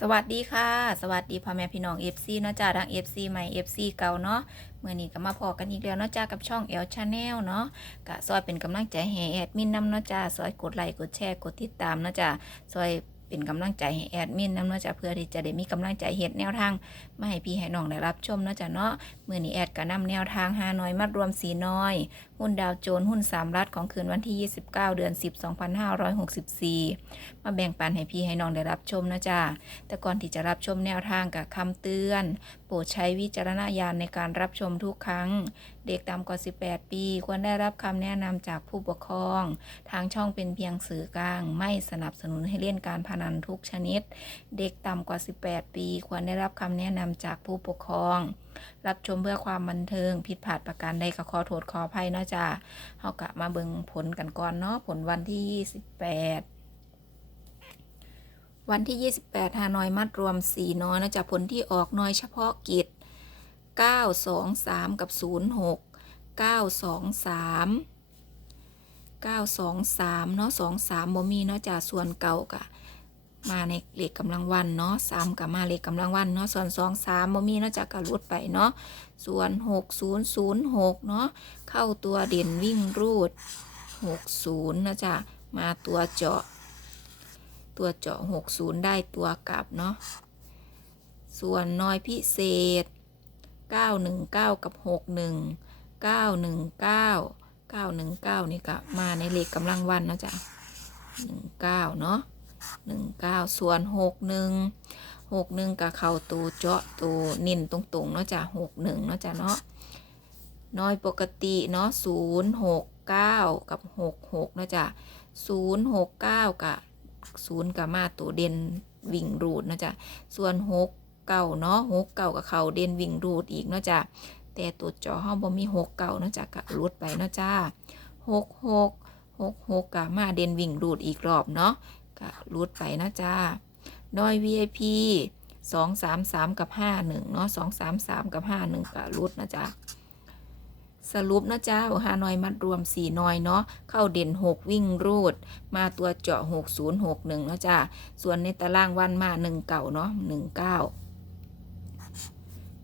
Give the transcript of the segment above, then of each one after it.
สวัสดีค่ะ สวัสดีพ่อแม่พี่น้อง FC เนาะจ้าทาง FC ใหม่ FC เก่าเนาะเมื่อนี้ก็มาพอกันอีกแล้วเนาะจ้ากับช่อง L Channel เนาะก็ซอยเป็นกำลังใจให้แอดมินนำเนาะจ้าซอยกดไลค์กดแชร์กดติดตามเนาะจ้าซอยเป็นกำลังใจให้แอดมินนำเนาะจ้าเพื่อที่จะได้มีกำลังใจเฮ็ดแนวทางมาให้พี่ให้น้องได้รับชมเนาะจ้าเนาะเมื่อนี้แอดก็นำแนวทางหาน้อยมัดรวมสีน้อยหุ้นดาวโจนส์หุ้นสามรัฐของคืนวันที่ 29 เดือน 10 2564 มาแบ่งปันให้พี่ให้น้องได้รับชมนะจ้าแต่ก่อนที่จะรับชมแนวทางกับคำเตือน โปรดใช้วิจารณญาณในการรับชมทุกครั้ง เด็กต่ำกว่า 18 ปี ควรได้รับคำแนะนำจากผู้ปกครอง ทางช่องเป็นเพียงสื่อกลาง ไม่สนับสนุนให้เล่นการพนันทุกชนิด เด็กต่ำกว่า 18 ปี ควรได้รับคำแนะนำจากผู้ปกครอง รับชมเพื่อความบันเทิง ผิดพลาดประการใดก็ขอโทษขออภัยเนาะจ้าเฮากะมาเบิ่งผลกันก่อนเนาะผลวันที่ 28 วันที่ 28ฮานอยมัดรวม 4 น้อยนะจ๊ะผลที่ออกน้อยเฉพาะกิจ 9 2 3 กับ 0 6 9 2 3 9 2 3 เนาะ2 3บ่มีเนาะจ้ะส่วนเก่ากะ มาในเลขกำลังวันเนาะ3กับมาเลขกำลังวันเนาะส่วน2 3บ่มีเนาะจ้ะก็รุดไปเนาะส่วน6 0 0 6เนาะเข้าตัวเด่นวิ่งรูด60นะจ๊ะมาตัวเจาะ ตัวเจาะ60ได้ตัวกลับเนาะส่วนน้อยพิเศษ919กับ61 919 919นี่ก็มาในเลขกำลังวันเนาะจ๊ะ19เนาะ 19ส่วน61 61กับเข้าตัวเจาะตัวนิ่นตรงๆเนาะจ้ะ61เนาะจ้ะเนาะน้อยปกติเนาะ0 6 9กับ66เนาะจ้ะ0 6 9กับ0กับมาตัวเด่นวิ่งรูดเนาะจ้ะส่วน6เก่าเนาะ6เก่ากับเขาเด่นวิ่งรูดอีกเนาะจ้ะแต่ตัวจอห้องบ่มี6เก่าเนาะจ้ะกะรูดไปเนาะจ้า6 6 6 6กับมาเด่นวิ่งรูดอีกรอบเนาะ ก็รูดไปนะจ้าน้อย VIP 2 3 3กับ5 1เนาะ2 3 3กับ5 1กะรูดนะจ้าสรุปนะจ้าหานอยมัดรวม4น้อยเนาะ เข้าเด่น6วิ่งรูด มาตัวเจาะ6061เนาะจ้าส่วนในตารางวันมา1เก่าเนาะ19 19เ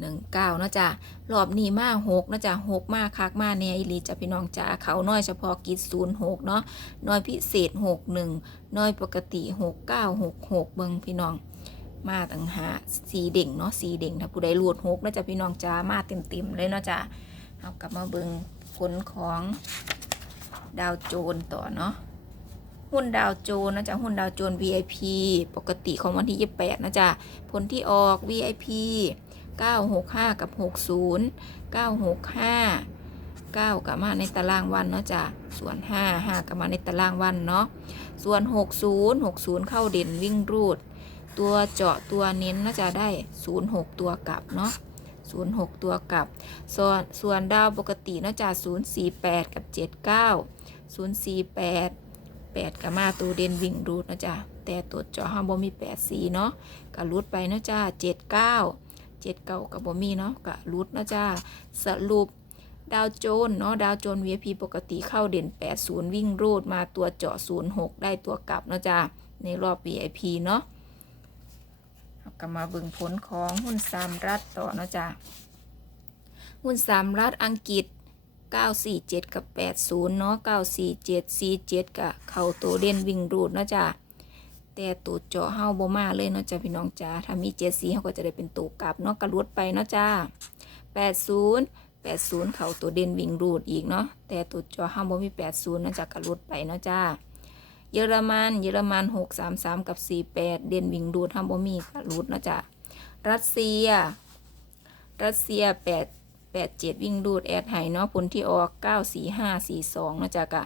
หนึ่งเก้านะจ้ารอบนี้มา6นะจ้า6มาคักมาแน่อีหลีจะพี่น้องจ้าเขาน้อยเฉพาะกิจ06เนาะน้อยพิเศษ61น้อยปกติ6966เบิ่งพี่น้อง มาตั้งหาสีเด่งเนาะสีเด่งถ้าผู้ใดรูด6นะจ้ะพี่น้องจ้ามาเต็มๆเลยเนาะจ้าเอากลับมาเบิงผลของดาวโจนต่อเนาะหุ้นดาวโจนนะจ๊ะหุ้นดาวโจน VIP ปกติของวันที่ 28 นะจ๊ะผลที่ออก VIP 965 กับ 60 965 9กับมาในตารางวันเนาะจ้ะส่วน 5 5กับมาในตารางวันเนาะส่วน 60 60 เข้าเด่นวิ่งรูด ตัวเจาะตัวเน้นน่าจะได้ 06 ตัวกลับเนาะ06 ตัวกลับ ส่วนส่วนดาวปกติเนาะจาก048 กับ 79 048 8กับมาตัวเด่นวิ่งรูดเนาะจ้ะแต่ตัวเจาะห้าบ่มี8สีเนาะก็รูดไปเนาะจ้า79 79กับบ่มีเนาะก็รูดเนาะจ้าสรุปดาวโจนเนาะดาวโจน VIP ปกติเข้าเด่น 80 วิ่งรูดมาตัวเจาะ 06 ได้ตัวกลับเนาะจ้าในรอบ VIP เนาะเราก็มาเบิ่งผลของหุ้นสามรัฐต่อเนาะจ้ะหุ้นสามรัฐอังกฤษ 947 กับ 80 เนาะ947 47 กับเข้าตัวเด่นวิ่งรูดเนาะจ้ะ แต่ตัวเจาะเฮาบ่มาเลยเนาะจ้ะพี่น้องจ้าถ้ามี7สีเฮาก็จะได้เป็นตัวกลับเนาะกระลดไปเนาะจ้า80 80เขาตัวเด่นวิ่งรูดอีกเนาะแต่ตัวเจาะเฮาบ่มี80เนาะจ้ะกระลดไปเนาะจ้าเยอรมันเยอรมัน633กับ48เด่นวิ่งรูดทำบ่มีค่ะรูดเนาะจ้ะรัสเซีย รัสเซีย8 87วิ่งรูดแอดไห้เนาะผลที่ออก94542เนาะจ้ะกะ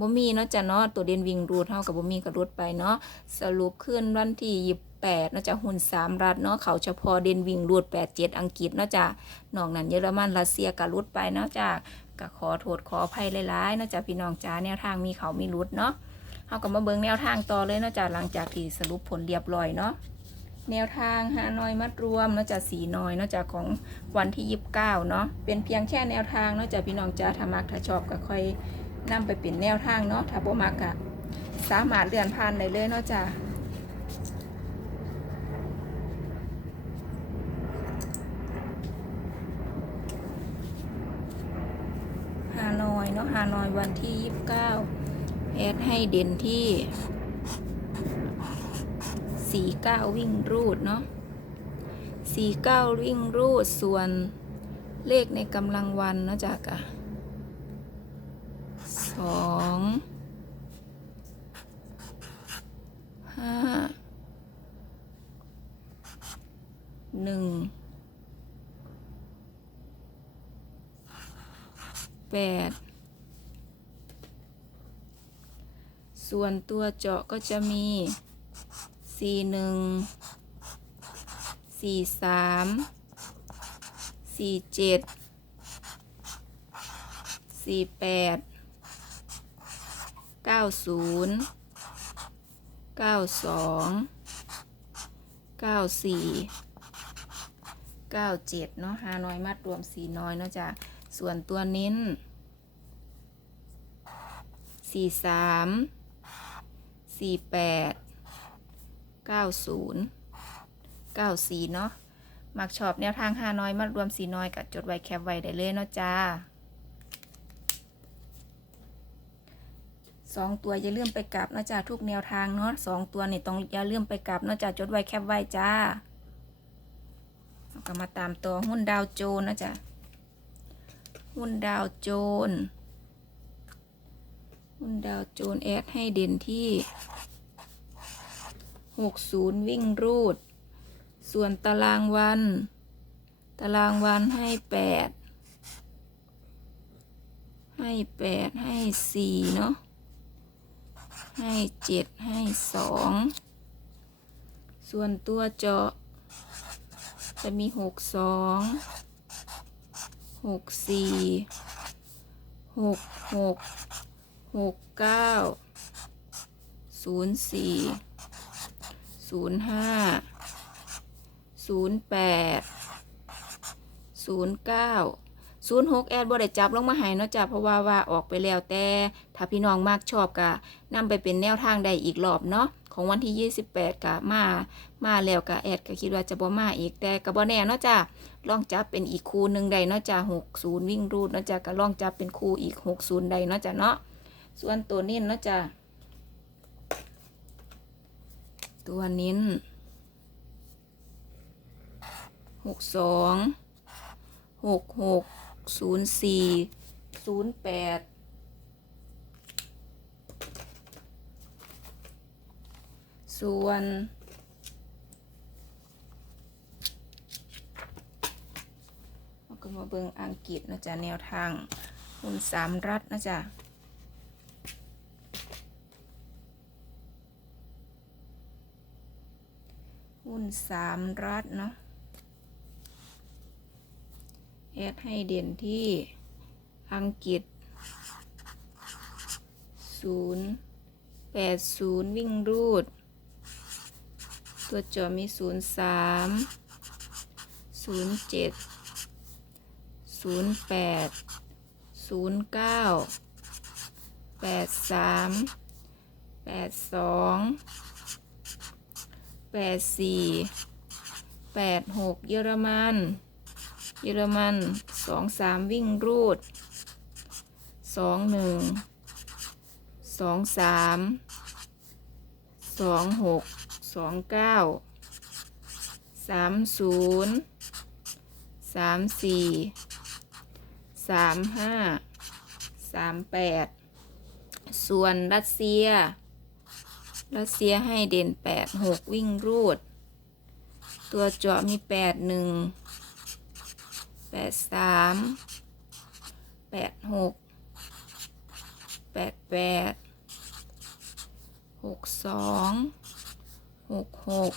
บ่มีเนาะจ้ะเนาะตัวเด่นวิ่งรูดเท่ากับบ่มีกับรูดไปเนาะสรุปขึ้นวันที่28เนาะจ้ะหุ่น3รัฐเนาะเขาเฉพาะเด่นวิ่งรูด87อังกฤษเนาะจ้ะนอกนั้นเยอรมันรัสเซียกับรูดไปเนาะจ้ะก็ขอโทษขออภัยหลายๆเนาะจ้ะพี่น้องจ้าแนวทางมีเขามีรุดเนาะเราก็มาเบิ่งแนวทางต่อเลยเนาะจ้ะหลังจากที่สรุปผลเรียบร้อยเนาะแนวทางหานอยมัดรวมเนาะจ้ะสีน้อยเนาะจ้ะของวันที่ยีิบเก้าเนาะเป็นเพียงแค่แนวทางเนาะจ้ะพี่น้องจ้าถ้ามักถ้าชอบก็ค่อย นำไปเป็นแนวทางเนาะถ้าบ่มักอะสามารถเลื่อนผ่านได้เลยเนาะจ้าฮานอยเนาะฮานอยวันที่ยี่สิบเก้าแอดให้เด่นที่สี่เก้าวิ่งรูดเนาะสี่เก้าวิ่งรูดส่วนเลขในกำลังวันเนาะจ้ากะ องห้าหนึ่งแปดส่วนตัวเจาะก็จะมีสี่หนึ่งสี่สามสี่เจ็ดสี่แปด ก้าศูนย์เก้าสองเก้าสี่เก้าเจ็ดเนาะหาน้อยมัดรวมสี่น้อยเนาะจ้ะส่วนตัวเน้นสี่สามสี่แปดเก้าศูนย์เก้าสี่เนาะมักชอบแนวทางหาน้อยมัดรวมสี่น้อยกับจดไว้แคปไว้ได้เลยเนาะจ้า สองตัวอย่าลืมไปกลับนะจ้าทุกแนวทางเนาะสองตัวนี่ต้องอย่าลืมไปกลับนะจ้าจดไว้แคปไว้จ้าเราก็มาตามตัวหุ้นดาวโจนส์นะจ้าหุ้นดาวโจนหุ้นดาวโจนแอดให้เด่นที่หกศูนย์วิ่งรูด ส่วนตารางวัน ตารางวันให้แปดให้แปดให้สี่เนาะ ให้เจ็ดให้สองส่วนตัวเจาะ จะมีหกสองหกสี่หกหกหกเก้าศูนย์สี่ศูนย์ห้าศูนย์แปดศูนย์เก้า ศูนย์หกแอดบ่ได้จับลงมาให้เนาะจ้ะเพราะว่าว่าออกไปแล้วแต่ถ้าพี่น้องมากชอบก็นำไปเป็นแนวทางได้อีกรอบเนาะของวันที่ 28ก็มา มาแล้วก็แอดก็คิดว่าจะบ่มาอีกแต่ก็บ่แน่เนาะจ้ะลองจับเป็นอีกคู่หนึ่งได้เนาะจ้ะ60 วิ่งรูดเนาะจ้ะก็ลองจับเป็นคู่อีก 60ได้เนาะจ้ะเนาะส่วนตัวนี้เนาะจ้ะตัวนี้หกสองหกหก ศูนย์สี่ศูนย์แปดส่วนเราก็มาเบิ่งอังกฤษนะจ๊ะ แนวทางหุ้นสามรัฐนะจ๊ะหุ้นสามรัฐเนาะ แอดให้เด่นที่อังกฤษ 0 8 0 วิ่งรูด ตัวจอมี 0 3 0 7 0 8 0 9 8 3 8 2 8 4 8 6 เยอรมัน เยอรมันสองสามวิ่งรูดสองหนึ่งสองสามสองหกสองเก้าสามศูนย์สามสี่สามห้าสามแปดส่วนรัสเซีย รัสเซียให้เด่นแปดหกวิ่งรูด ตัวเจาะมีแปดหนึ่ง แปดสามแปดหกแปดแปดหกสองหกหก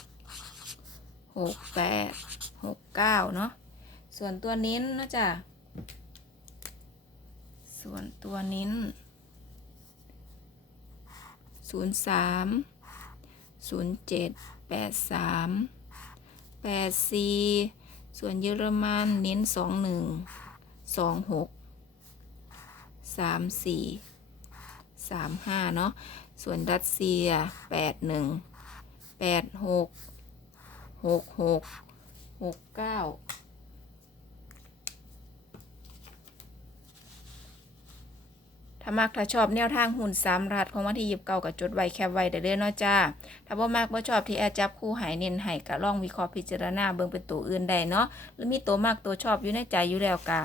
หกแปดหกเก้าเนาะส่วนตัวนิ้นนะจ๊ะส่วนตัวนิ้นศูนย์สามศูนย์เจ็ดแปดสามแปดสี่ ส่วนเยอรมันเน้น 2 1 2 6 3 4 3 5 เนาะ ส่วนรัสเซีย 8 1 8 6 6 6 6 9 ถ้ามักถ้าชอบแนวทางหุ่นสามรัดของวันที่ยิบเก่ากับจดไว้แคปไว้เด้อเด้อเนาะจ้า ถ้าบ่มักบ่ชอบที่แอดจับคู่หายเน้นให้ก็ลองวิเคราะห์พิจารณาเบิ่งเป็นตัวอื่นได้เนาะ หรือมีตัวมักตัวชอบอยู่ในใจอยู่แล้วก็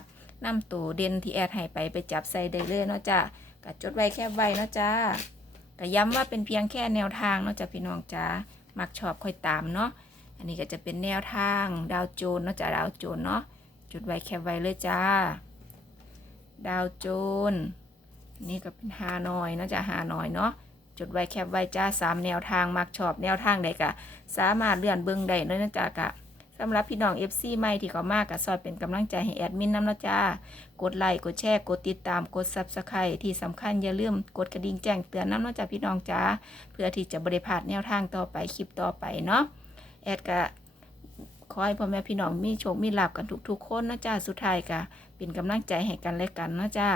นำตัวเด่นที่แอดให้ไปไปจับใส่ได้เลยเนาะจ้าก็จดไว้แคปไว้เนาะจ้าก็ย้ำว่าเป็นเพียงแค่แนวทางเนาะจ้าพี่น้องจ้า มักชอบค่อยตามเนาะ อันนี้ก็จะเป็นแนวทางดาวโจนเนาะจ้าดาวโจนเนาะ จดไว้แคปไว้เลยจ้า ดาวโจน นี่ก็เป็นฮานอยเนาะจ้าฮานอยเนาะจดไว้แคปไว้จ้าสามแนวทางมักชอบแนวทางใดกะสามารถเลื่อนเบิ่งได้เลยนะจ๊ะกะสำหรับพี่น้อง FC ใหม่ที่เขามากกะซอยเป็นกำลังใจให้แอดมินน้ำนะจ้ากดไลค์กดแชร์กดติดตามกด Subscribe ที่สำคัญอย่าลืมกดกระดิ่งแจ้งเตือนน้ำนะจ๊ะพี่น้องจ้าเพื่อที่จะบริพาดแนวทางต่อไปคลิปต่อไปเนาะแอดกะขอให้พ่อแม่พี่น้องมีโชคมีลาบกันทุกๆคนนะจ้าสุดท้ายกะเป็นกำลังใจให้กันและกันนะจ้า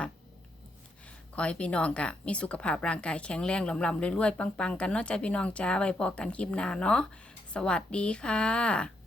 ขอให้พี่น้องกะมีสุขภาพร่างกายแข็งแรงลำลำรวยๆปังๆ กันเนาะจ้าพี่น้องจ้าไว้พอกันคลิปหน้าเนาะสวัสดีค่ะ